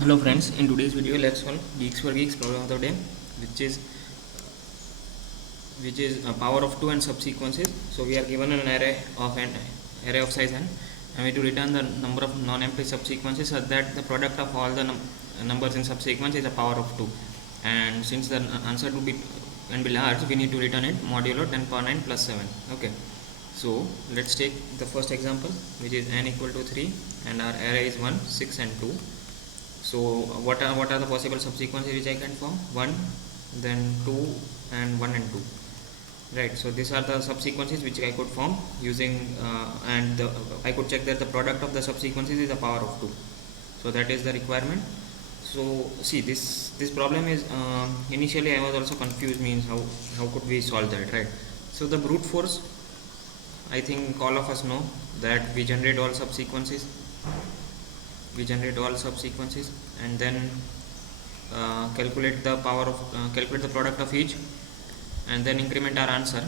Hello friends, in today's video let's solve Geeks for Geeks problem of the day, which is a power of 2 and subsequences. So we are given an array of size n, and we to return the number of non-empty subsequences such that the product of all the numbers in subsequence is a power of 2. And since the answer to be can be large, we need to return it modulo 10 power 9 plus 7. Okay. So let's take the first example, which is n equal to 3 and our array is 1, 6 and 2. So what are the possible subsequences which I can form? 1, then 2 and 1 and 2, right? So these are the subsequences which I could form using I could check that the product of the subsequences is a power of 2. So that is the requirement. So see, this problem is initially I was also confused, means how could we solve that, right? So the brute force, I think all of us know that we generate all subsequences and then calculate the product of each, and then increment our answer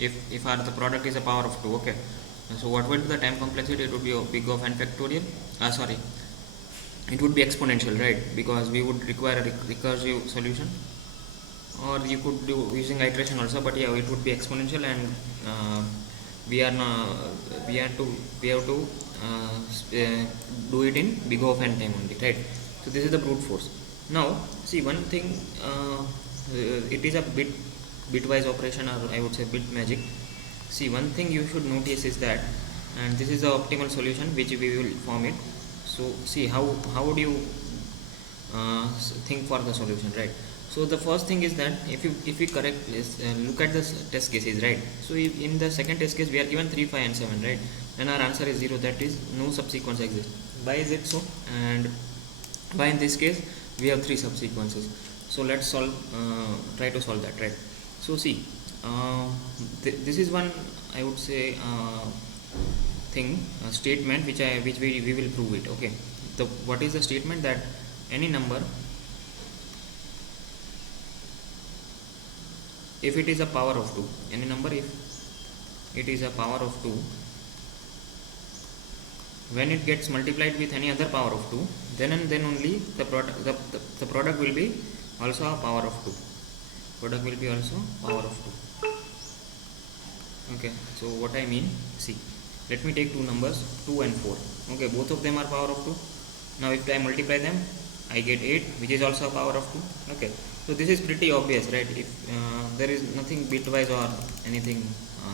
if the product is a power of 2. Okay, so what would be the time complexity? It would be big of n factorial, it would be exponential, right? Because we would require a recursive solution, or you could do using iteration also, but yeah, it would be exponential, and we have to do it in big of n time only, right? So this is the brute force. Now see, one thing, it is a bitwise operation, or I would say bit magic. See, one thing you should notice is that, and this is the optimal solution which we will form it. So see, how would you think for the solution, right? So the first thing is that if we correct this, look at the test cases, right? So if in the second test case we are given 3, 5 and 7, right? And our answer is 0, that is no subsequence exists. Why is it so? And why in this case we have 3 subsequences? So let's try to solve that, right? So see, this is one, I would say, statement which we will prove it. Okay, what is the statement? That any number, if it is a power of 2, any number if it is a power of 2, when it gets multiplied with any other power of 2, then and then only the product will be also a power of 2. Product will be also power of 2. Okay, so what I mean, see, let me take two numbers, 2 and 4. Okay, both of them are power of 2. Now if I multiply them, I get 8, which is also a power of 2. Okay, so this is pretty obvious, right? If there is nothing bitwise or anything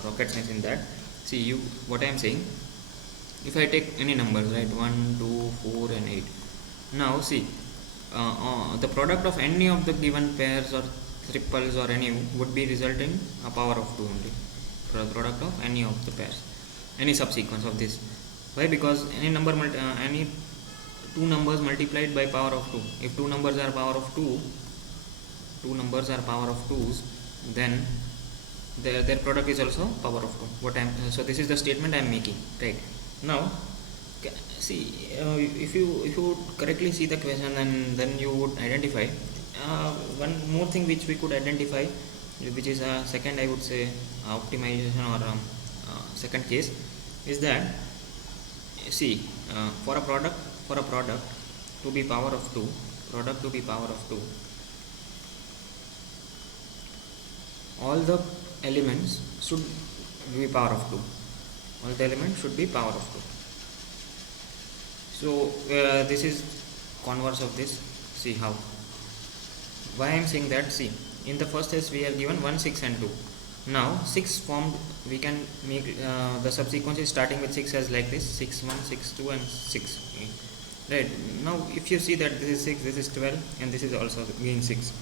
rocket science in that. See, what I am saying, if I take any numbers, right, 1, 2, 4 and 8. Now see, the product of any of the given pairs or triples or any would be resulting a power of 2 only. Product of any of the pairs, any subsequence of this. Why? Because any two numbers multiplied by power of 2. If two numbers are power of 2s, then their product is also power of 2. So this is the statement I am making, right? Now see, if you would correctly see the question, then you would identify one more thing which we could identify, which is a second, I would say, optimization or second case, is that, see, for a product to be power of 2, all the elements should be power of 2. All the elements should be power of 2. So this is converse of this. See how. Why I am saying that? See, in the first test we are given 1, 6 and 2. Now 6 formed, we can make the subsequences starting with 6 as like this: 6, 1, 6, 2 and 6. Right, now if you see that this is 6, this is 12 and this is also again 6,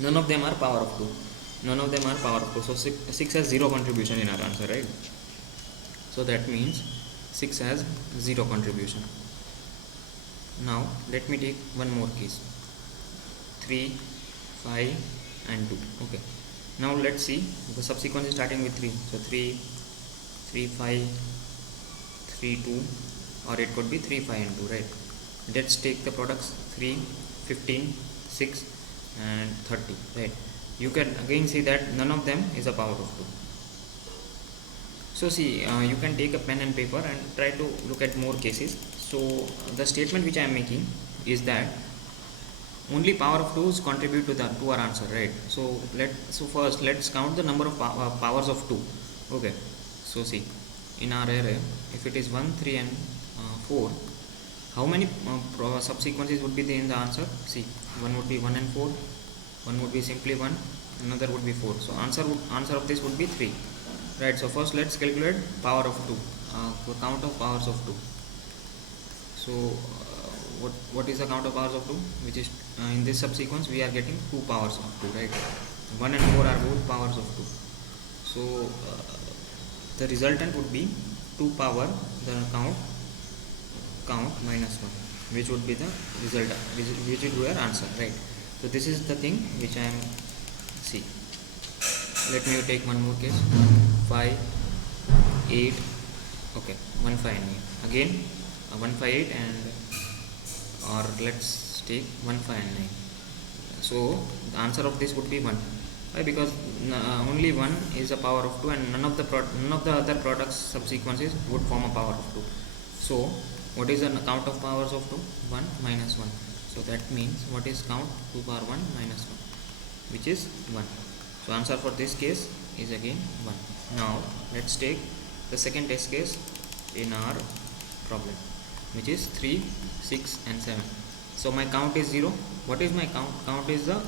none of them are power of 2. So 6 has 0 contribution in our answer, right? So that means 6 has 0 contribution. Now let me take one more case, 3, 5 and 2. Okay, now let's see the subsequence is starting with 3. So 3, 3, 5, 3, 2, or it could be 3, 5 and 2, right? Let's take the products 3, 15, 6 and 30, right? You can again see that none of them is a power of 2. So see, you can take a pen and paper and try to look at more cases. So the statement which I am making is that only power of 2's contribute to our answer, right? So first let's count the number of powers of 2. Okay, so see, in our array, if it is 1, 3 and 4, how many subsequences would be there in the answer? See, one would be 1 and 4, one would be simply 1, another would be 4. So answer of this would be 3, right? So first let's calculate power of 2, count of powers of 2. So what is the count of powers of 2, which is in this subsequence we are getting 2 powers of 2, right? 1 and 4 are both powers of 2. So the resultant would be 2 power the count minus 1, which would be the result, which would be our answer, right? So this is the thing which I am, see, let me take one more case, 5, 8, okay, 1, 5 and 8, again 1, 5, 8 and, or let's take 1, 5 and 9. So the answer of this would be 1. Why? Because only 1 is a power of 2 and none of the other products subsequences would form a power of 2. So what is the count of powers of 2? 1 minus 1. So that means what is count? 2 power 1 minus 1, which is 1. So answer for this case is again 1. Now let's take the second test case in our problem, which is 3, 6 and 7. So my count is 0. What is my count? Count is the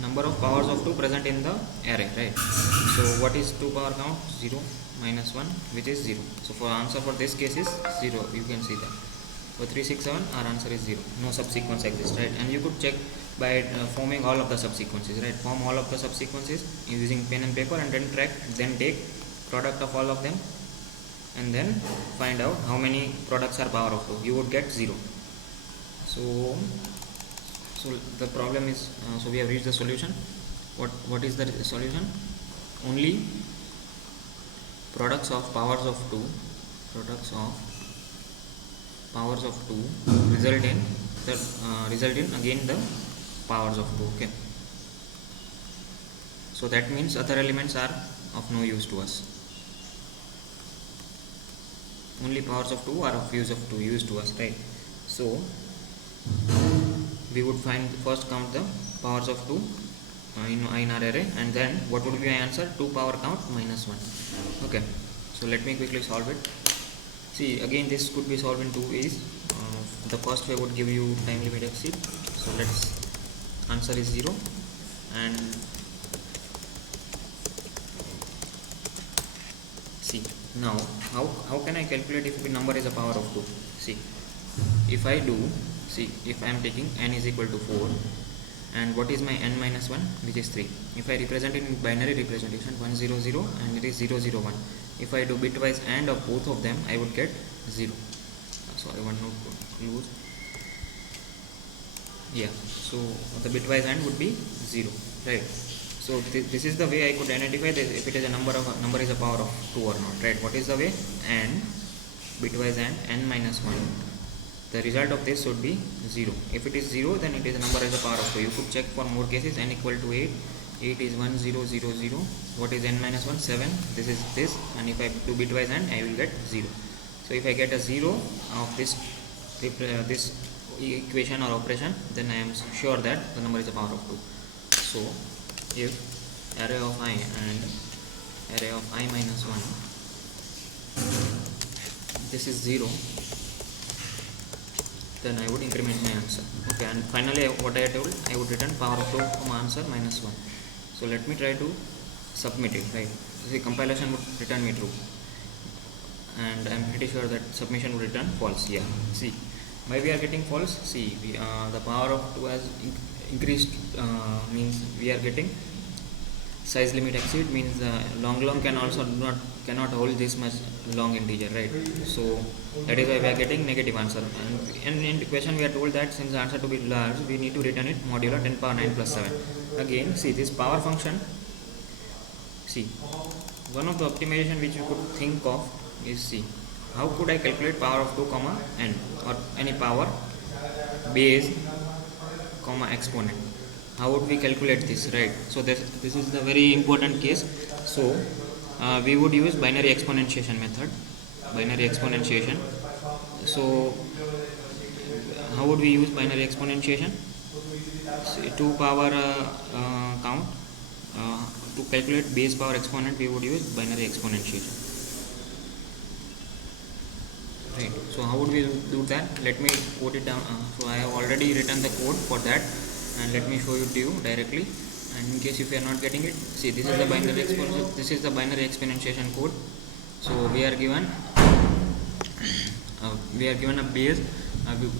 number of powers of 2 present in the array, right? So what is 2 power count? 0 minus 1, which is 0. So for answer for this case is 0. You can see that. For 3, 6, 7 our answer is 0. No subsequence exists, right? And you could check by forming all of the subsequences, right? Form all of the subsequences using pen and paper and then take product of all of them and then find out how many products are power of 2. You would get 0. So the problem is, so we have reached the solution. What is the solution? Only products of powers of 2 result in again the powers of 2. Okay, so that means other elements are of no use to us. Only powers of 2 are of use to us, right? So we would first count the powers of 2 in our array, and then what would be my answer? 2 power count minus 1. Okay, so let me quickly solve it. See, again this could be solved in 2 ways. The first way would give you time limit exceed. So let's answer is 0, and see now how can I calculate if the number is a power of 2? See, if I do, see, if I am taking n is equal to 4, and what is my n minus 1, which is 3. If I represent it in binary representation 1 0 0 and it is 0 0 1, if I do bitwise AND of both of them, I would get 0. Sorry, one note lose. Yeah, so the bitwise AND would be 0, right? So this is the way I could identify that if it is a number is a power of 2 or not, right? What is the way? And bitwise AND n minus 1. The result of this should be 0. If it is 0, then it is a number as a power of 2. You could check for more cases. N equal to 8. 8 is 1 0 0 0. What is n minus 1? 7. This is this. And if I do bitwise AND, I will get 0. So if I get a 0 of this equation or operation, then I am sure that the number is a power of 2. So if array of I and array of I minus 1, this is 0, then I would increment my answer. Okay, and finally what I told, I would return power of 2 from answer minus 1. So let me try to submit it, right? The compilation would return me true, and I am pretty sure that submission would return false. Yeah, see, why we are getting false? See, the power of 2 has increased, means we are getting size limit exceed, means long cannot hold this much long integer, right? So that is why we are getting negative answer. And in the question we are told that since the answer to be large, we need to return it modulo 10 power 9 plus 7. Again, see this power function. See, one of the optimization which you could think of is, see, how could I calculate power of 2 comma n, or any power base comma exponent? How would we calculate this, right? So this is the very important case. So we would use binary exponentiation method. So would we use binary exponentiation? 2 power count. To calculate base power exponent, we would use binary exponentiation. Right. So how would we do that? Let me code it down. So I have already written the code for that, and let me show it to you directly. And in case if you are not getting it, see, this is the binary exponentiation. This is the binary exponentiation code. So we are given a base.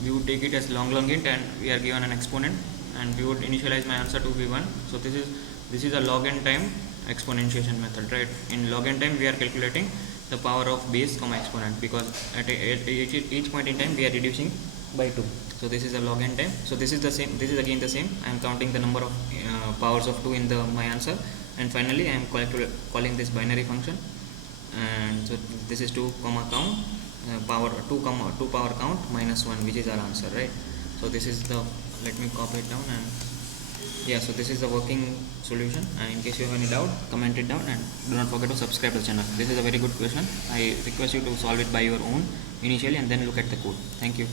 We would take it as long int, and we are given an exponent, and we would initialize my answer to be 1. So this is a log n time exponentiation method, right? In log n time we are calculating the power of base comma exponent, because at each point in time we are reducing by 2. So this is a log n time. So this is the same. This is again the same. I am counting the number of powers of 2 in my answer, and finally I am calling this binary function. And so this is 2 comma count power 2 power count minus 1, which is our answer, right? So this is the, let me copy it down, and yeah, so this is the working solution. And in case you have any doubt, comment it down, and do not forget to subscribe to the channel. This is a very good question. I request you to solve it by your own initially, and then look at the code. Thank you.